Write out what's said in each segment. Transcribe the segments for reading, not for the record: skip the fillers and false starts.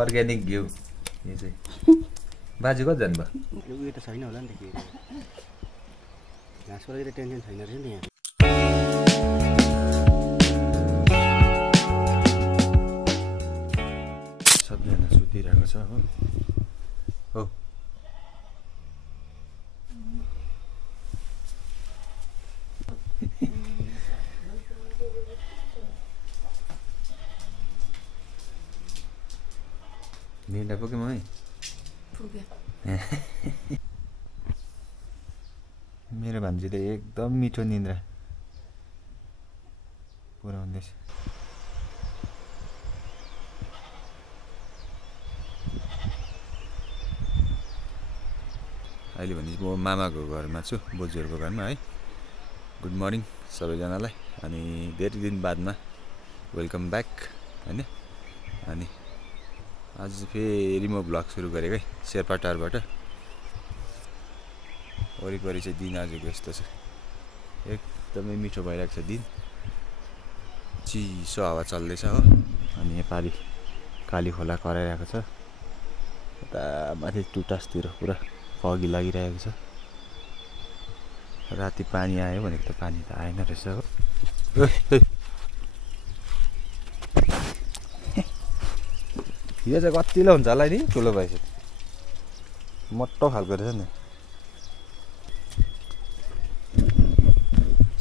organic घिउ यो चाहिँ बाजे कति जानुभयो उयो त छैन होला नि त के घाँसको लागि त टेन्सन छैन रहेछ नि यहाँ सबजना सुतिरहेको छ हो हो निन्दा पुग्यो मै पुग्यो मेरो भान्जीले एकदम मिठो निन्द्रा पुऱ्याउँदैछ अहिले भने म मामाको घरमा छु बोजूहरूको घरमा है गुड मर्निङ सबैजनालाई अनि धेरै दिन बादमा वेलकम ब्याक हैन अनि आज फेरि म भ्लग सुरु गरेको है शेर्पा टारबाट वरिपरि चाहिँ दिन आजको यस्तो छ एकदमै मिठो भइरहेको छ दिन चिसो हावा चल्दैछ हो अनि नेपाली काली खोला कराइरहेको छ यता माथि टुटासतिर पुरा फगी लागिरहेको छ राति पानी आयो भनेको त पानी त आएन रहेछ हो यो चाहिँ कतिले हुन्छ होला नि ठुलो भएछ मोटो खालको रहेछ नि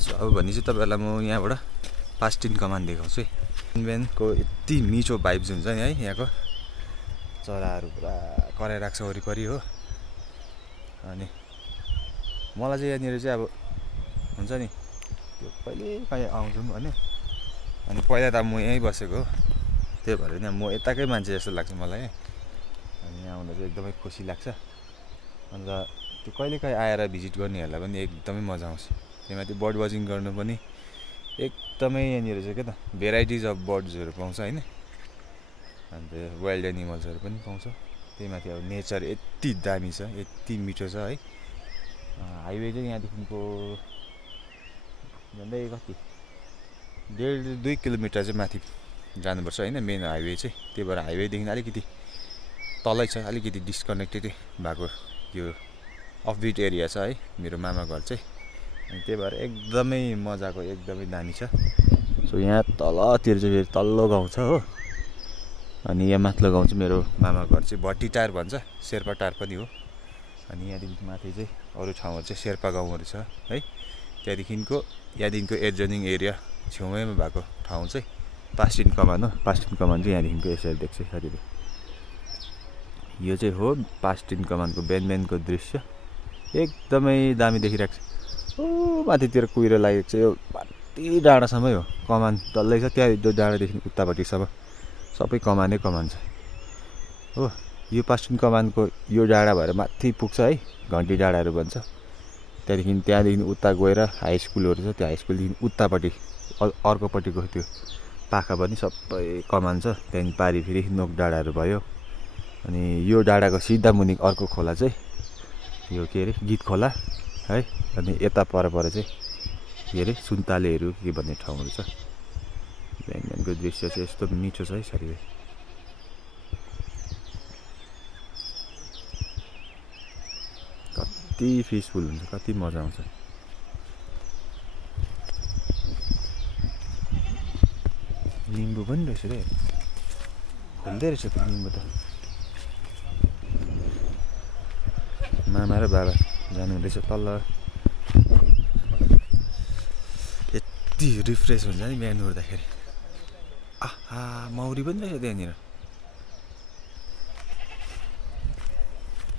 सो अब भने चाहिँ तपाईँहरूलाई म यहाँबाट पास्टिन कमान देखाउँछु है बिहानको यति मिठो भाइब्स हुन्छ नि है यहाँको चराहरू पुरा कराइरहेको छ वरिपरि हो अनि मलाई चाहिँ यहाँनिर चाहिँ अब हुन्छ नि त्यो कहिले कहीँ आउँछौँ होइन अनि पहिला त म यहीँ बसेको हो त्यही भएर नि म यताकै मान्छे जस्तो लाग्छ मलाई अनि यहाँ आउँदा चाहिँ एकदमै खुसी लाग्छ अन्त त्यो कहिलेकाहीँ आएर भिजिट गर्नेहरूलाई पनि एकदमै मजा आउँछ त्यहीमाथि बर्ड वाचिङ गर्नु पनि एकदमै यहाँनिर चाहिँ के त भेराइटिज अफ बर्ड्सहरू पाउँछ होइन अन्त वाइल्ड एनिमल्सहरू पनि पाउँछ त्यहीमाथि अब नेचर यति दामी छ यति मिठो छ है हाइवे चाहिँ यहाँदेखिको झन्डै कति 1.5-2 किलोमिटर चाहिँ माथि जानुपर्छ होइन मेन हाइवे चाहिँ त्यही भएर हाइवेदेखि अलिकति तलै छ अलिकति डिस्कनेक्टेड भएको यो अफबिट एरिया छ है मेरो मामा घर चाहिँ अनि त्यही भएर एकदमै मजाको एकदमै दामी छ सो यहाँ तलतिर चाहिँ फेरि तल्लो गाउँ छ हो अनि यहाँ माथिल्लो गाउँ चाहिँ मेरो मामा घर चाहिँ भट्टी टार भन्छ शेर्पा टार पनि हो अनि यहाँदेखि माथि चाहिँ अरू ठाउँहरू चाहिँ शेर्पा गाउँहरू छ है त्यहाँदेखिको यहाँदेखिको एडजनिङ एरिया छेउैमा भएको ठाउँ चाहिँ पास्टिन कमान हो पास्टिन कमान चाहिँ यहाँदेखिको यसरी देख्छ साथीले यो चाहिँ हो पास्टिन कमानको बिहानको दृश्य एकदमै दामी देखिरहेको छ ओ माथितिर कुहिरो लागेको छ यो माथि डाँडासम्मै हो कमान डल्लै छ त्यहाँ जो डाँडादेखि उतापट्टिसम्म सबै कमानै कमान छ हो यो पास्टिन कमानको यो डाँडा भएर माथि पुग्छ है घन्टी डाँडाहरू भन्छ त्यहाँदेखि उता गएर हाई स्कुलहरू छ त्यो हाई स्कुलदेखि उतापट्टि अर्कोपट्टिको त्यो पाखा पनि सबै कमान छ त्यहाँदेखि पारि फेरि नोक डाँडाहरू भयो अनि यो डाँडाको सिधा मुनि अर्को खोला चाहिँ यो के अरे गीत खोला है अनि यता पर चाहिँ के अरे सुन्तालेहरू के भन्ने ठाउँहरू छ बिहानको दृश्य चाहिँ यस्तो मिठो छ है साथीभाइ कति पिसफुल हुन्छ कति मजा आउँछ निम्बु पनि रहेछ रे खोल्दै रहेछ त निम्बु त मामा र बाबा जानुहुँदैछ तल यति रिफ्रेस हुन्छ नि बिहान उठ्दाखेरि आहा मौरी पनि रहेछ त्यहाँनिर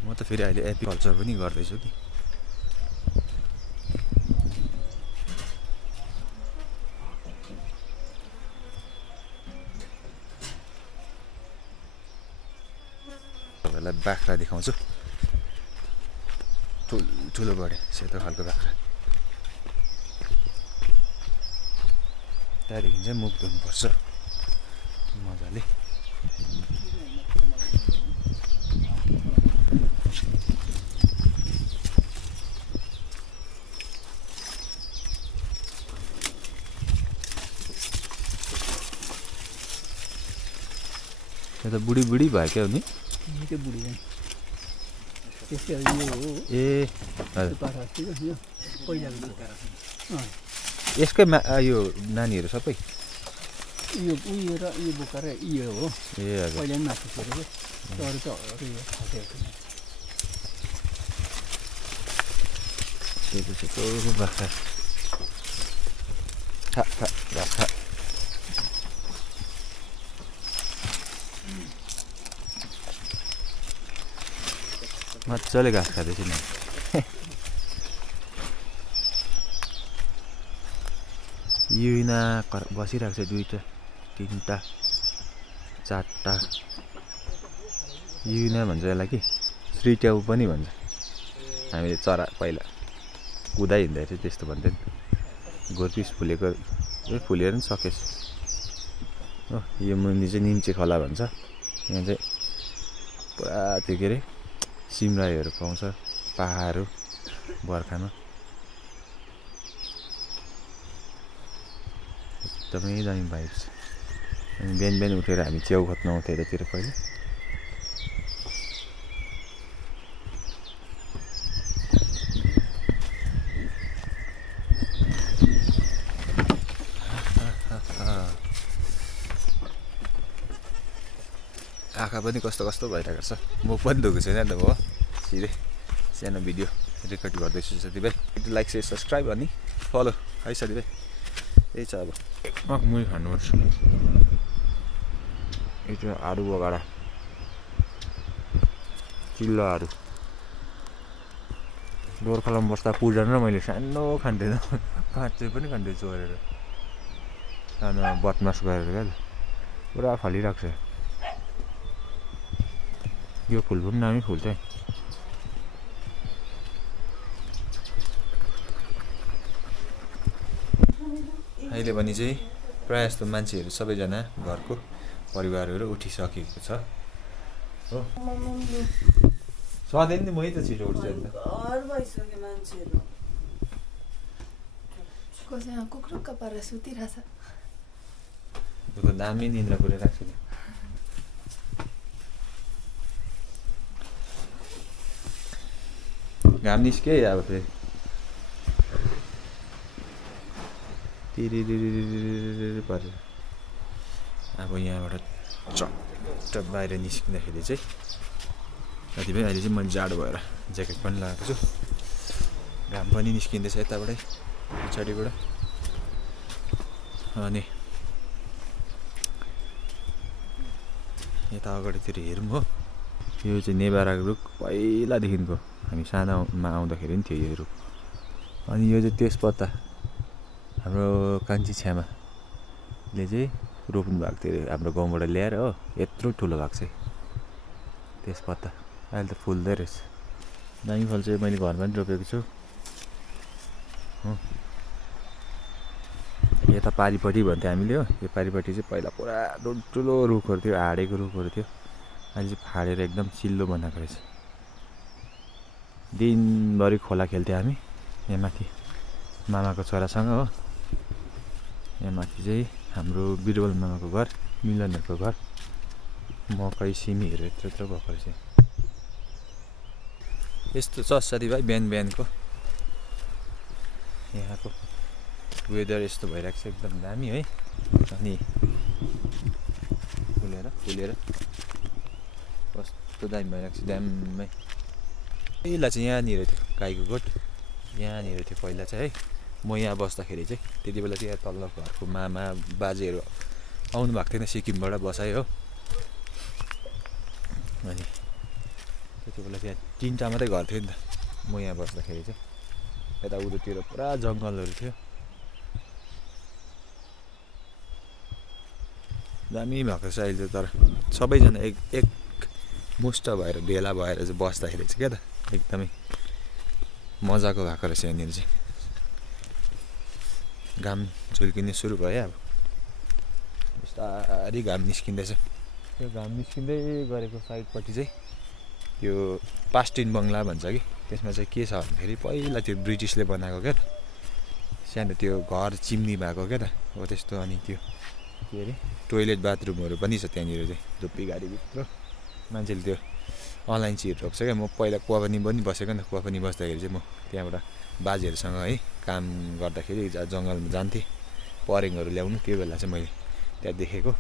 म त फेरि अहिले एग्रिकल्चर पनि गर्दैछु कि तपाईँलाई बाख्रा देखाउँछु ठुलो बढे सेतो खालको बाख्रा त्यहाँदेखि चाहिँ मुख धुनुपर्छ मजाले त बुढी बुढी भयो क्या नि निकै बुढी जाने त्यसै यो हो ए त्यो पारास्ती यो पहिलाको यसकै यो नानीहरू सबै यो उयो र यो बोका र यो हो ए हजुर पहिला पनि माथि छोडेको अरू त अरू यो खसेको सेतो सेतो बाख्रा खा खा बाख्रा मजाले घाँस खाँदैछ नि युना बसिरहेको छ 2टा 3टा 4टा युना भन्छ यसलाई कि श्रीट्याउ पनि भन्छ हामीले चरा पहिला कुदाइ हिँड्दा चाहिँ त्यस्तो भन्थ्यो नि गोरपिस फुलेको फुलेर नि सकेछ हो यो मुनि चाहिँ निम्चे खोला भन्छ यहाँ चाहिँ पुरा त्यो के अरे सिमरायोहरू पाउँछ पहाडहरू बर्खामा एकदमै दामी भाइब्स अनि बिहान बिहान उठेर हामी च्याउ खोज्न आउँथ्यो यतातिर पहिले आँखा पनि कस्तो कस्तो भइरहेको छ मुख पनि धुएको छैन नि त हो सिधै सानो भिडियो रेकर्ड गर्दैछु साथीभाइ लाइक सेयर सब्सक्राइब अनि फलो है साथीभाइ त्यही छ अब मुही खानुपर्छ यो चाहिँ आलु बगाडा चिल्लो आलु गोर्खालामा बस्दा पुजन र मैले सानो खान्थेन काँचै पनि खान्थेँ चोरेर सानो बदमास गरेर क्या पुरा फलिरहेको छ यो फुल पनि दामी फुल चाहिँ अहिले भने चाहिँ प्रायः जस्तो मान्छेहरू सबैजना घरको परिवारहरू उठिसकेको छ हो सधैँ नि मै त छिटो उठ्छ नि कसैमा कुक्रुक्क परेर सुतिरहेछ त दामी निन्द्रा पुऱ्याइरहेको छु घाम निस्के अब फेरि परेर अब यहाँबाट चट्ट बाहिर निस्किँदाखेरि चाहिँ साथीभाइ अहिले चाहिँ मैले जाडो भएर ज्याकेट पनि लगाएको छु घाम पनि निस्किँदैछ यताबाटै पछाडिबाट अनि यता अगाडितिर हेरौँ हो यो चाहिँ नेभारा रुख पहिलादेखिको हामी सानोमा आउँदाखेरि पनि थियो यो रुख अनि यो चाहिँ तेजपत्ता हाम्रो कान्छी छ्यामाले चाहिँ रोप्नु भएको थियो हाम्रो गाउँबाट ल्याएर हो यत्रो ठुलो भएको छ तेजपत्ता अहिले त फुल्दै रहेछ दामी फल चाहिँ मैले घरमा पनि रोपेको छु हो यता पारिपट्टि भन्थ्यो हामीले हो यो पारिपट्टि चाहिँ पहिला पुरा ठुलो रुखहरू थियो हाडेको रुखहरू थियो अहिले चाहिँ फाडेर एकदम चिल्लो बनाएको रहेछ दिनभरि खोला खेल्थ्यौँ हामी यहाँ माथि मामाको छोरासँग हो यहाँ माथि चाहिँ हाम्रो बिरबल मामाको घर मिलनहरूको घर मकै सिमीहरू यत्रो यत्रो भएको रहेछ यस्तो छ साथीभाइ बिहान बिहानको यहाँको वेदर यस्तो भइरहेको छ एकदम दामी है अनि फुलेर कस्तो दामी भइरहेको छ ड्याममै पहिला चाहिँ यहाँनिर थियो गाईको गोठ यहाँनिर थियो पहिला चाहिँ है म यहाँ बस्दाखेरि चाहिँ त्यति बेला चाहिँ यहाँ तल्लो घरको मामा बाजेहरू आउनु भएको थिएन सिक्किमबाट बसायो हो अनि त्यति बेला त्यहाँ 3टा मात्रै घर थियो नि त म यहाँ बस्दाखेरि चाहिँ यता उतातिर पुरा जङ्गलहरू थियो दामी भएको छ अहिले तर सबैजना एक मुष्ट भएर भेला भएर चाहिँ बस्दाखेरि चाहिँ क्या त एकदमै मजाको भएको रहेछ यहाँनिर चाहिँ घाम झुल्किने सुरु भयो अब बिस्तारै घाम निस्किँदैछ त्यो घाम निस्किँदै गरेको साइडपट्टि चाहिँ त्यो पास्टिन बङ्गला भन्छ कि त्यसमा चाहिँ के छ भन्दाखेरि पहिला त्यो ब्रिटिसले बनाएको क्या त सानो त्यो घर चिम्नी भएको क्या त हो त्यस्तो अनि त्यो के अरे टोइलेट बाथरुमहरू पनि छ त्यहाँनिर चाहिँ धुप्पी गाडीभित्र मान्छेले त्यो अनलाइन सिट रोक्छ क्या म पहिला कुवा पनि बसेको नि त कुवा पनि बस्दाखेरि चाहिँ म त्यहाँबाट बाजेहरूसँग है काम गर्दाखेरि जङ्गलमा जान्थेँ परेङहरू ल्याउनु त्यो बेला चाहिँ मैले त्यहाँ देखेको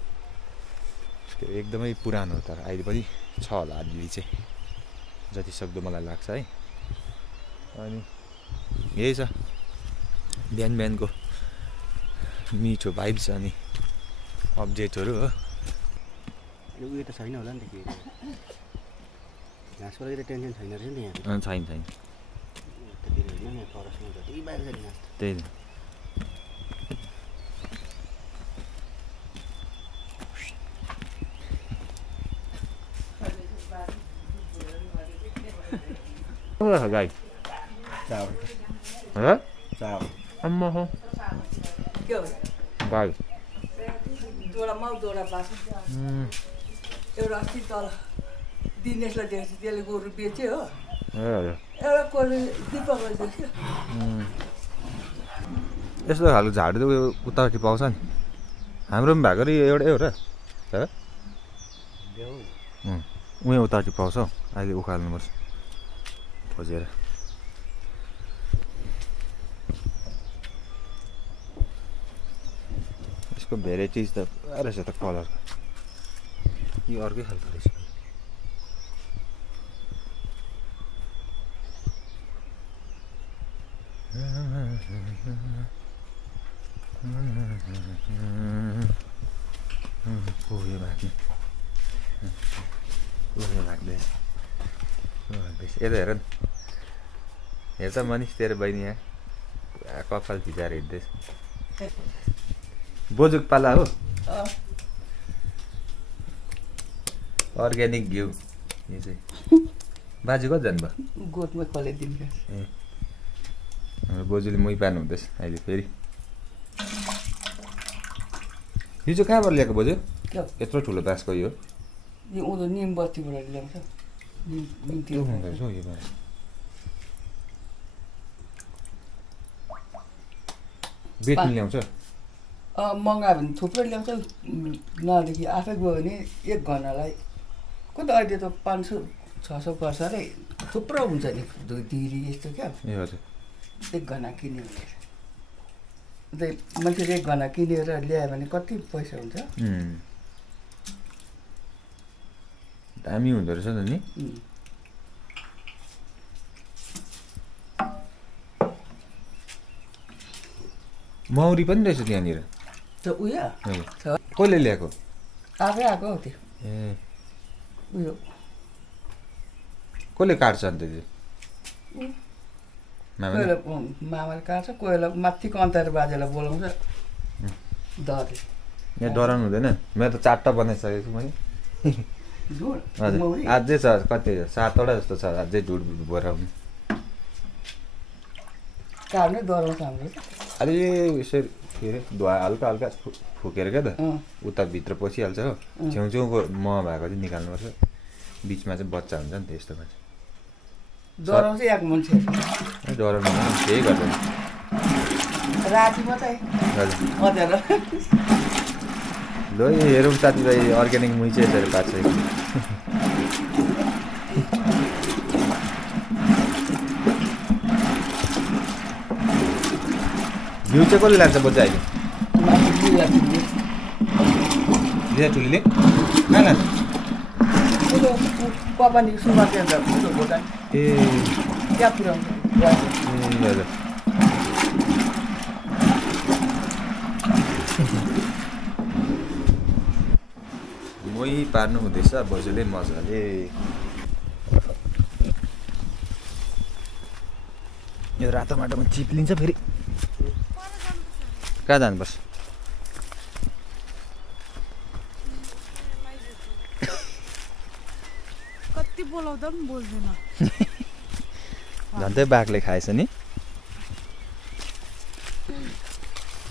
त्यो एकदमै पुरानो तर अहिले पनि छ होला अलि चाहिँ जति सक्दो मलाई लाग्छ है अनि यही छ बिहान बिहानको मिठो भाइब्स अनि अपडेटहरू हो उयो त छैन होला नि त के घाँसको लागि त टेन्सन छैन रहेछ नि यहाँ छैन छैन त्यतिर होइन यहाँ फरेस्टमा जति बाहिर छ घाँस त्यही त गाई चावल चावल अम्मा हो के हो गाई जोडा माउ जोडा बाँच्छ एउटा अस्ति तल दिनेशलाई देख्छु त्यसले गोरु बेच्यो हो एउटा कसले दिपकलाई देख्यो यस्तो खालको झाडु त उयो उतापट्टि पाउँछ नि हाम्रो पनि भएको रे एउटै हो र उयो उतापट्टि पाउँछ हौ अहिले उखाल्नुपर्छ खोजेर यसको भेराइटिज त पुरा रहेछ त कलर यो अर्कै खालको रहेछ उयो लाग्दैछ यता हेर न हेर त मनिष तेरो बहिनी यहाँ पुरा कपाल भिजाएर हिँड्दैछ बोजुक पाला हो अर्ग्यानिक घिउ यो चाहिँ बाजे कति जानुभयो गोठमा कसले दिन्छ ए हाम्रो बोजूले मै पार्नु हुँदैछ अहिले फेरि यो चाहिँ कहाँबाट ल्याएको बोजू यत्रो ठुलो बाँसको यो यो उँधो निम बस्तीबाट ल्याउँछ त्यो हुँदैछ हौ यो बाँस बेच्नु ल्याउँछ मगायो भने थुप्रै ल्याउँछ नदेखि आफै गयो भने एक घन्टालाई कति अहिले त 500-600 पर्छ अरे थुप्रो हुन्छ नि दिरी यस्तो क्या ए हजुर एक घन्टा किन्यो भने अन्त मान्छेले एक घन्टा किनेर ल्यायो भने कति पैसा हुन्छ दामी हुँदो रहेछ नि मौरी पनि रहेछ त्यहाँनिर त उयो कसले ल्याएको आफै आएको हौ त्यो ए उयो कसले काट्छ अन्त त्यो कोहीलाई मामाले काट्छ कोहीलाई माथिको अन्तर बाजेलाई बोलाउँछ दरले यहाँ डराउनु हुँदैन मेरो त 4टा बनाइसकेको छु मैले हजुर अझै छ कति 7वटा जस्तो छ अझै ढुड भएर काट्नै डराउँछ हाम्रो अलि यसरी के अरे धुवा हल्का हल्का फुकेर क्या त उता भित्र पसिहाल्छ हो छेउछेउको मह भएको चाहिँ निकाल्नुपर्छ बिचमा चाहिँ बच्चा हुन्छ नि त्यस्तोमा चाहिँ डराउँछ एक मान्छे डराउनु केही गर्दैन राति मात्रै हजुर अँध्यारो ल हेरौँ साथीभाइ अर्ग्यानिक मुई चाहिँ यसरी पार्छ घिउ चाहिँ कसले लान्छ बच्चा अहिले लिया ठुलीले कहाँ लान्छ कपानी सुमा केन्द्र भुटान ए त्यहाँ पुऱ्याउँछ हजुर मै पार्नु हुँदैछ बजुले मजाले यो रातो माटोमा चिप्लिन्छ फेरि कहाँ जानुपर्छ कति बोलाउँदा पनि बोल्दैन झन्डै बाघले खाएछ नि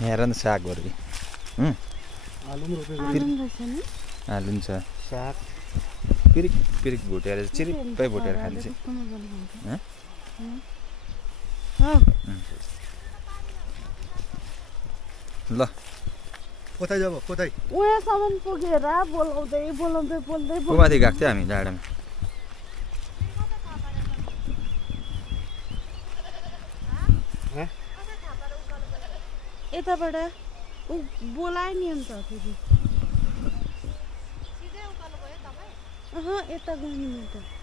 यहाँ हेर न सागहरू आलु पनि रोपेको आलु पनि छ साग पिरिक पिरिक भुटेर चिरिप्पै भुटेर खाँदैछ ल कतै जाब कतै उहाँसम्म पुगेर बोलाउँदै बोलाउँदै बोल्दै को माथि गएको थियो हामी डाँडामा यताबाट ऊ बोलायो नि अन्त फेरि यता गयो नि म त